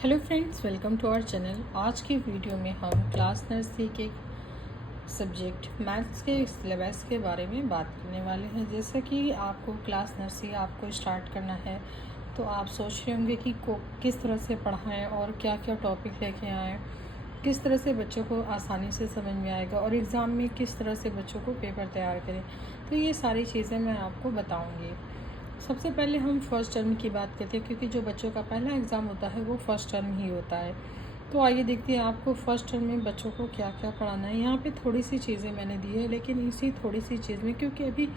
Hello friends, welcome to our channel. आज की video में हम क्लास नर्सरी के सब्जेक्ट मैथ्स के सिलेबस के बारे में बात करने वाले हैं। जैसे कि आपको क्लास नर्सरी आपको स्टार्ट करना है तो आप सोच रहे होंगे कि किस तरह से पढ़ाएं और क्या क्या टॉपिक लेके आएँ, किस तरह से बच्चों को आसानी से समझ में आएगा और एग्ज़ाम में किस तरह से बच्चों को पेपर तैयार करें। तो ये सारी चीज़ें मैं आपको बताऊँगी। सबसे पहले हम फर्स्ट टर्म की बात करते हैं, क्योंकि जो बच्चों का पहला एग्ज़ाम होता है वो फर्स्ट टर्म ही होता है। तो आइए देखते हैं आपको फर्स्ट टर्म में बच्चों को क्या क्या पढ़ाना है। यहाँ पे थोड़ी सी चीज़ें मैंने दी है, लेकिन इसी थोड़ी सी चीज़ में, क्योंकि अभी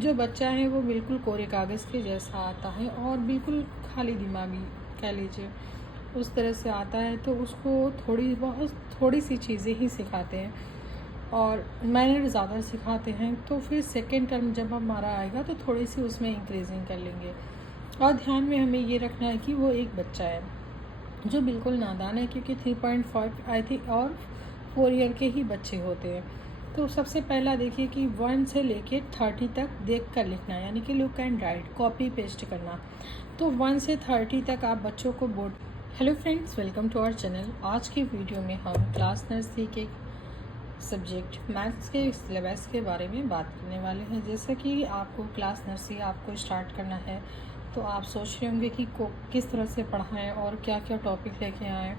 जो बच्चा है वो बिल्कुल कोरे कागज़ के जैसा आता है और बिल्कुल खाली दिमागी कह लीजिए उस तरह से आता है, तो उसको थोड़ी सी चीज़ें ही सिखाते हैं और मैनर ज़्यादा सिखाते हैं। तो फिर सेकेंड टर्म जब हमारा आएगा तो थोड़ी सी उसमें इंक्रीजिंग कर लेंगे। और ध्यान में हमें ये रखना है कि वो एक बच्चा है जो बिल्कुल नादान है, क्योंकि 3.5 आई थिंक और 4 ईयर के ही बच्चे होते हैं। तो सबसे पहला देखिए कि 1 से लेके 30 तक देख कर लिखना है, यानी कि look and write, copy paste करना। तो 1 से 30 तक आप बच्चों को board. Hello friends, welcome to our channel. आज की वीडियो में हम क्लास नर्सरी के सब्जेक्ट मैथ्स के सिलेबस के बारे में बात करने वाले हैं। जैसे कि आपको क्लास नर्सरी आपको स्टार्ट करना है तो आप सोच रहे होंगे कि किस तरह से पढ़ाएं और क्या क्या टॉपिक लेके आएँ,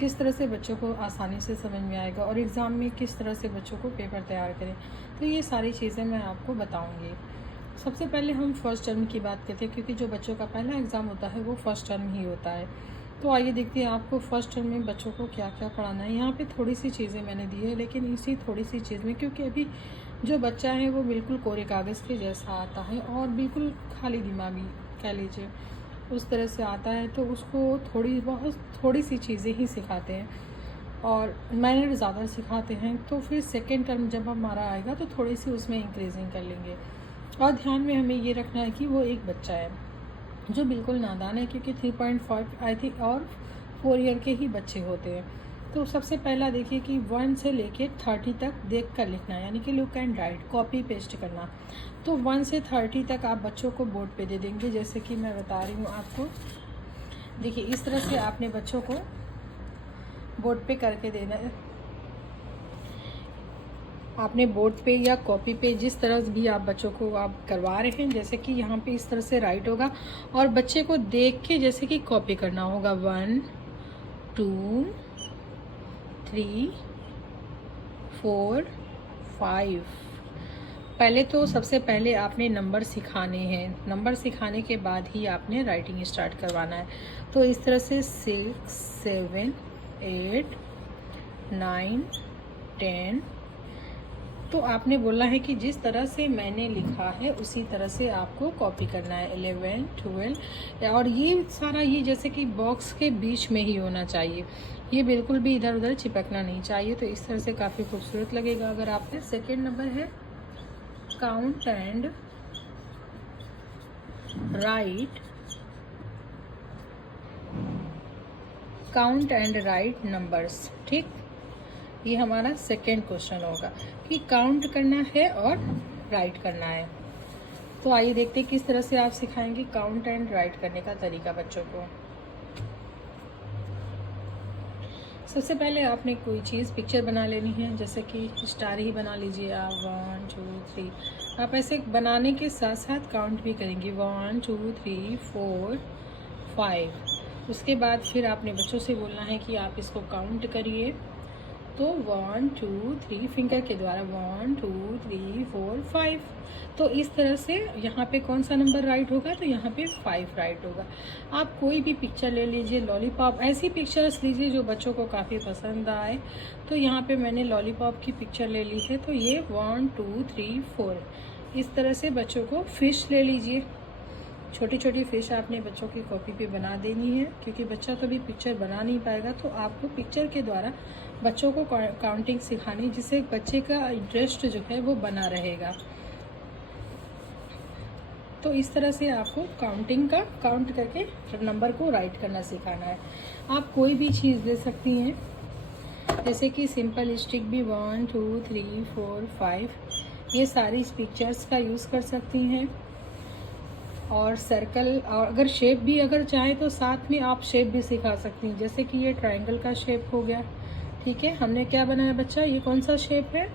किस तरह से बच्चों को आसानी से समझ में आएगा और एग्ज़ाम में किस तरह से बच्चों को पेपर तैयार करें। तो ये सारी चीज़ें मैं आपको बताऊँगी। सबसे पहले हम फर्स्ट टर्म की बात करते हैं, क्योंकि जो बच्चों का पहला एग्ज़ाम होता है वो फर्स्ट टर्म ही होता है। तो आइए देखते हैं आपको फर्स्ट टर्म में बच्चों को क्या क्या पढ़ाना है। यहाँ पे थोड़ी सी चीज़ें मैंने दी है, लेकिन इसी थोड़ी सी चीज़ में, क्योंकि अभी जो बच्चा है वो बिल्कुल कोरे कागज़ के जैसा आता है और बिल्कुल खाली दिमागी कह लीजिए उस तरह से आता है, तो उसको थोड़ी सी चीज़ें ही सिखाते हैं और मैनर ज़्यादा सिखाते हैं। तो फिर सेकेंड टर्म जब हमारा आएगा तो थोड़ी सी उसमें इंक्रीजिंग कर लेंगे। और ध्यान में हमें ये रखना है कि वो एक बच्चा है जो बिल्कुल नादान है, क्योंकि 3.5 आई थिंक और 4 ईयर के ही बच्चे होते हैं। तो सबसे पहला देखिए कि 1 से लेके 30 तक देख कर लिखना है, यानी कि look and write, copy paste करना। तो 1 से 30 तक आप बच्चों को बोर्ड पे दे देंगे, जैसे कि मैं बता रही हूँ आपको। देखिए इस तरह से आपने बच्चों को बोर्ड पे करके देना है। आपने बोर्ड पे या कॉपी पे जिस तरह भी आप बच्चों को आप करवा रहे हैं, जैसे कि यहाँ पे इस तरह से राइट होगा और बच्चे को देख के जैसे कि कॉपी करना होगा। 1 2 3 4 5। पहले तो सबसे पहले आपने नंबर सिखाने हैं, नंबर सिखाने के बाद ही आपने राइटिंग स्टार्ट करवाना है। तो इस तरह से 6 7 8 9 10। तो आपने बोला है कि जिस तरह से मैंने लिखा है उसी तरह से आपको कॉपी करना है। 11 12 और ये सारा ये जैसे कि बॉक्स के बीच में ही होना चाहिए, ये बिल्कुल भी इधर उधर चिपकना नहीं चाहिए। तो इस तरह से काफ़ी खूबसूरत लगेगा। अगर आपने सेकेंड नंबर है count and right, count and right numbers, ठीक। ये हमारा सेकेंड क्वेश्चन होगा कि काउंट करना है और राइट करना है। तो आइए देखते हैं किस तरह से आप सिखाएंगे काउंट एंड राइट करने का तरीका बच्चों को। सबसे पहले आपने कोई चीज़ पिक्चर बना लेनी है, जैसे कि स्टार ही बना लीजिए आप। 1 2 3। आप ऐसे बनाने के साथ साथ काउंट भी करेंगे। 1 2 3 4 5। उसके बाद फिर आपने बच्चों से बोलना है कि आप इसको काउंट करिए। तो 1 2 3 फिंगर के द्वारा 1 2 3 4 5। तो इस तरह से यहाँ पे कौन सा नंबर राइट होगा, तो यहाँ पे 5 राइट होगा। आप कोई भी पिक्चर ले लीजिए, लॉलीपॉप, ऐसी पिक्चर्स लीजिए जो बच्चों को काफ़ी पसंद आए। तो यहाँ पे मैंने लॉलीपॉप की पिक्चर ले ली है। तो ये 1 2 3 4 इस तरह से बच्चों को। फिश ले लीजिए, छोटी छोटी फिश आपने बच्चों की कॉपी पे बना देनी है, क्योंकि बच्चा कभी पिक्चर बना नहीं पाएगा। तो आपको पिक्चर के द्वारा बच्चों को काउंटिंग सिखानी, जिससे बच्चे का इंटरेस्ट जो है वो बना रहेगा। तो इस तरह से आपको काउंटिंग का काउंट करके नंबर को राइट करना सिखाना है। आप कोई भी चीज़ ले सकती हैं, जैसे कि सिंपल स्टिक भी 1 2 3 4 5 ये सारी पिक्चर्स का यूज़ कर सकती हैं। और सर्कल, और अगर शेप भी अगर चाहें तो साथ में आप शेप भी सिखा सकती हैं। जैसे कि ये ट्रायंगल का शेप हो गया, ठीक है। हमने क्या बनाया बच्चा, ये कौन सा शेप है,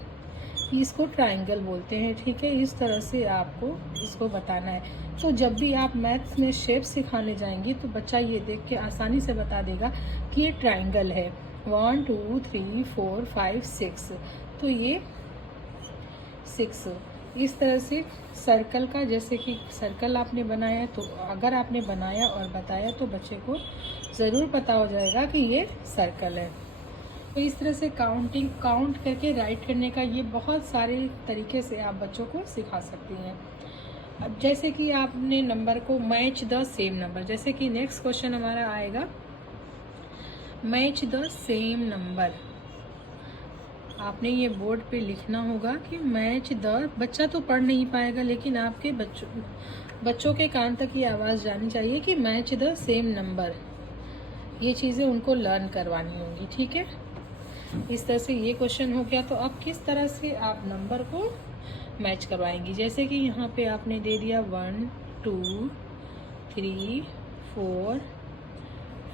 इसको ट्रायंगल बोलते हैं, ठीक है। इस तरह से आपको इसको बताना है। तो जब भी आप मैथ्स में शेप सिखाने जाएंगी तो बच्चा ये देख के आसानी से बता देगा कि ये ट्रायंगल है, 1 2 3 4 5 6, तो ये 6। इस तरह से सर्कल का, जैसे कि सर्कल आपने बनाया, तो अगर आपने बनाया और बताया तो बच्चे को ज़रूर पता हो जाएगा कि ये सर्कल है। तो इस तरह से काउंट करके राइट करने का ये बहुत सारे तरीके से आप बच्चों को सिखा सकती हैं। अब जैसे कि आपने नंबर को मैच द सेम नंबर, जैसे कि नेक्स्ट क्वेश्चन हमारा आएगा मैच द सेम नंबर। आपने ये बोर्ड पे लिखना होगा कि मैच द, बच्चा तो पढ़ नहीं पाएगा लेकिन आपके बच्चों के कान तक ये आवाज़ जानी चाहिए कि मैच द सेम नंबर। ये चीज़ें उनको लर्न करवानी होंगी, ठीक है। इस तरह से ये क्वेश्चन हो गया। तो अब किस तरह से आप नंबर को मैच करवाएंगी, जैसे कि यहाँ पे आपने दे दिया 1 2 3 4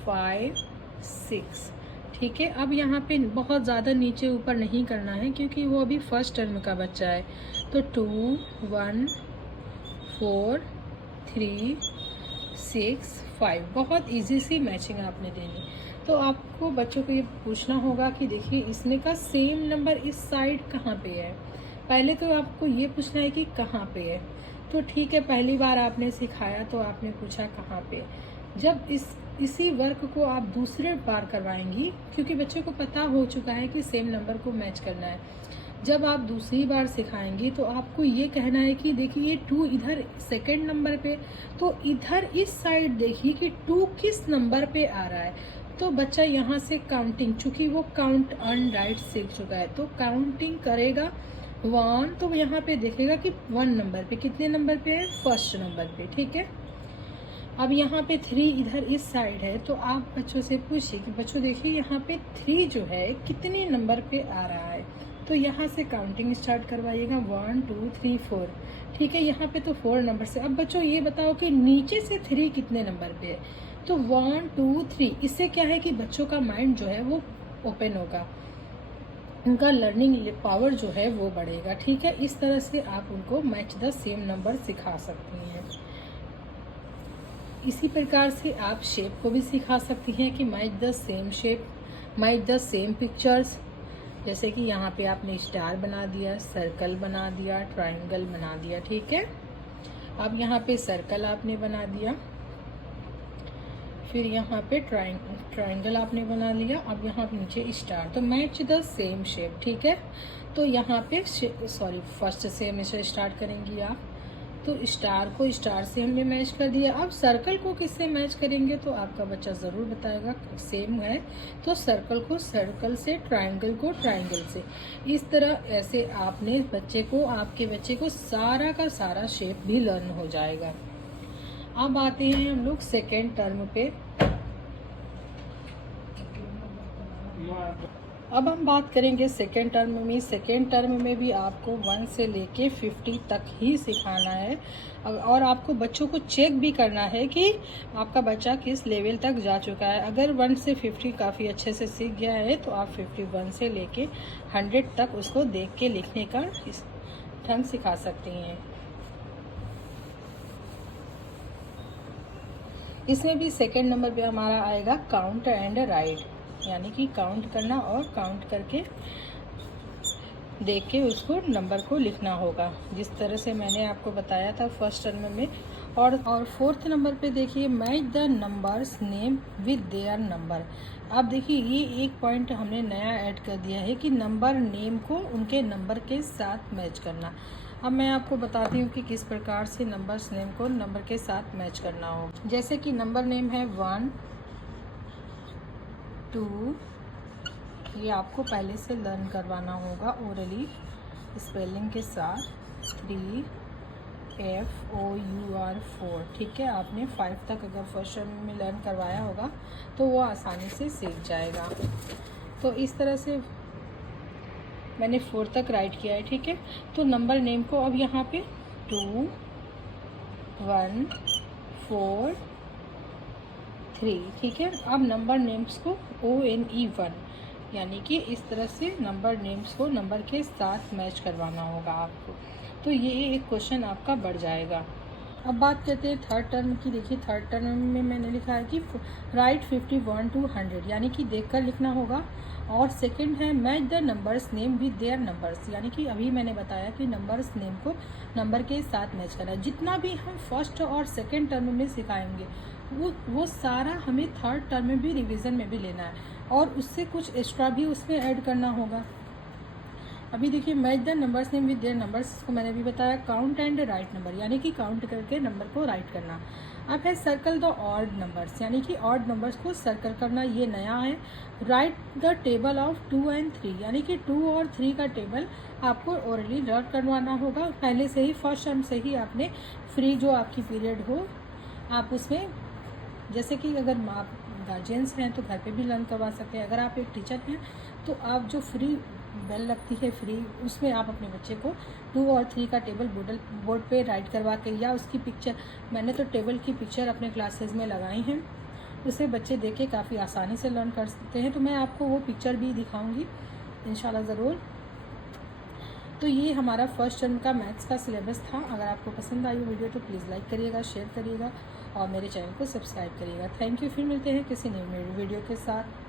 5 6, ठीक है। अब यहाँ पे बहुत ज़्यादा नीचे ऊपर नहीं करना है क्योंकि वो अभी फर्स्ट टर्म का बच्चा है। तो 2 1 4 3 6 5, बहुत इजी सी मैचिंग आपने देनी। तो आपको बच्चों को ये पूछना होगा कि देखिए इसमें का सेम नंबर इस साइड कहाँ पे है। पहले तो आपको ये पूछना है कि कहाँ पे है। तो ठीक है, पहली बार आपने सिखाया तो आपने पूछा कहाँ पे। जब इसी वर्क को आप दूसरे बार करवाएंगी, क्योंकि बच्चे को पता हो चुका है कि सेम नंबर को मैच करना है, जब आप दूसरी बार सिखाएंगी तो आपको ये कहना है कि देखिए ये 2 इधर सेकंड नंबर पे, तो इधर इस साइड देखिए कि 2 किस नंबर पे आ रहा है। तो बच्चा यहाँ से काउंटिंग, चूंकि वो काउंट ऑन राइट सीख चुका है तो काउंटिंग करेगा 1, तो यहाँ पे देखेगा कि 1 नंबर पे, कितने नंबर पे है, फर्स्ट नंबर पे, ठीक है। अब यहाँ पे 3 इधर इस साइड है, तो आप बच्चों से पूछिए कि बच्चों देखिए यहाँ पे 3 जो है कितने नंबर पे आ रहा है। तो यहाँ से काउंटिंग स्टार्ट करवाइएगा 1 2 3 4, ठीक है। यहाँ पे तो 4 नंबर से। अब बच्चों ये बताओ कि नीचे से 3 कितने नंबर पे है। तो 1 2 3, इससे क्या है कि बच्चों का माइंड जो है वो ओपन होगा, उनका लर्निंग पावर जो है वो बढ़ेगा, ठीक है। इस तरह से आप उनको मैच द सेम नंबर सिखा सकती हैं। इसी प्रकार से आप शेप को भी सिखा सकती हैं कि match the same shape, match the same pictures. जैसे कि यहाँ पे आपने स्टार बना दिया, सर्कल बना दिया, ट्रायंगल बना दिया, ठीक है। अब यहाँ पे सर्कल आपने बना दिया, फिर यहाँ पे ट्रायंगल आपने बना लिया, अब यहाँ नीचे स्टार, तो मैच द सेम शेप, ठीक है। तो यहाँ पे फर्स्ट से हमेशा स्टार्ट करेंगी आप, तो स्टार को स्टार से हमने मैच कर दिया। अब सर्कल को किससे मैच करेंगे, तो आपका बच्चा ज़रूर बताएगा सेम है तो सर्कल को सर्कल से, ट्रायंगल को ट्रायंगल से। इस तरह ऐसे आपने आपके बच्चे को सारा का सारा शेप भी लर्न हो जाएगा। अब आते हैं हम लोग सेकेंड टर्म पे। अब हम बात करेंगे सेकेंड टर्म में। सेकेंड टर्म में भी आपको 1 से लेके 50 तक ही सिखाना है, और आपको बच्चों को चेक भी करना है कि आपका बच्चा किस लेवल तक जा चुका है। अगर 1 से 50 काफ़ी अच्छे से सीख गया है तो आप 51 से लेके 100 तक उसको देख के लिखने का ढंग सिखा सकती हैं। इसमें भी सेकेंड नंबर पे हमारा आएगा काउंट एंड राइट, यानी कि काउंट करना और काउंट करके देख के उसको नंबर को लिखना होगा, जिस तरह से मैंने आपको बताया था फर्स्ट टर्म में। और फोर्थ नंबर पे देखिए match the numbers name with their number. अब देखिए ये एक पॉइंट हमने नया ऐड कर दिया है कि नंबर नेम को उनके नंबर के साथ मैच करना। अब मैं आपको बताती हूँ कि किस प्रकार से नंबर्स नेम को नंबर के साथ मैच करना हो। जैसे कि नंबर नेम है 1 2, ये आपको पहले से लर्न करवाना होगा ओरली स्पेलिंग के साथ। 3 FOUR 4, ठीक है। आपने 5 तक अगर फर्स्ट टर्म में लर्न करवाया होगा तो वो आसानी से सीख जाएगा। तो इस तरह से मैंने 4 तक राइट किया है, ठीक है। तो नंबर नेम को अब यहाँ पे 2 1 4 3। ठीक है, अब नंबर नेम्स को ONE1 यानी कि इस तरह से नंबर नेम्स को नंबर के साथ मैच करवाना होगा आपको। तो ये एक क्वेश्चन आपका बढ़ जाएगा। अब बात करते हैं थर्ड टर्म की। देखिए थर्ड टर्म में मैंने लिखा है कि राइट 51 to 100 यानी कि देखकर लिखना होगा। और सेकंड है match the numbers name with their numbers, यानी कि अभी मैंने बताया कि नंबर्स नेम को नंबर के साथ मैच करना। जितना भी हम फर्स्ट और सेकंड टर्म में सिखाएंगे वो सारा हमें थर्ड टर्म में भी रिवीजन में भी लेना है और उससे कुछ एक्स्ट्रा भी उसमें ऐड करना होगा। अभी देखिए match the numbers name with their numbers को मैंने भी बताया। काउंट एंड राइट नंबर यानी कि काउंट करके नंबर को राइट करना। अब है सर्कल द ऑड नंबर्स यानी कि ऑड नंबर्स को सर्कल करना, ये नया है। Right the table of 2 and 3 यानी कि 2 और 3 का टेबल आपको ओरली लर्न करवाना होगा। पहले से ही फर्स्ट टर्म से ही आपने फ्री जो आपकी पीरियड हो आप उसमें, जैसे कि अगर आप गार्जियंस हैं तो घर पे भी लर्न करवा सकते हैं। अगर आप एक टीचर हैं तो आप जो फ्री बेल लगती है फ्री, उसमें आप अपने बच्चे को 2 और 3 का टेबल बोर्ड पे राइट करवा के या उसकी पिक्चर, मैंने तो टेबल की पिक्चर अपने क्लासेस में लगाई हैं, उसे बच्चे देख के काफ़ी आसानी से लर्न कर सकते हैं। तो मैं आपको वो पिक्चर भी दिखाऊंगी इंशाल्लाह ज़रूर। तो ये हमारा फर्स्ट टर्म का मैथ्स का सिलेबस था। अगर आपको पसंद आई वीडियो तो प्लीज़ लाइक करिएगा, शेयर करिएगा और मेरे चैनल को सब्सक्राइब करिएगा। Thank you. फिर मिलते हैं किसी नई वीडियो के साथ।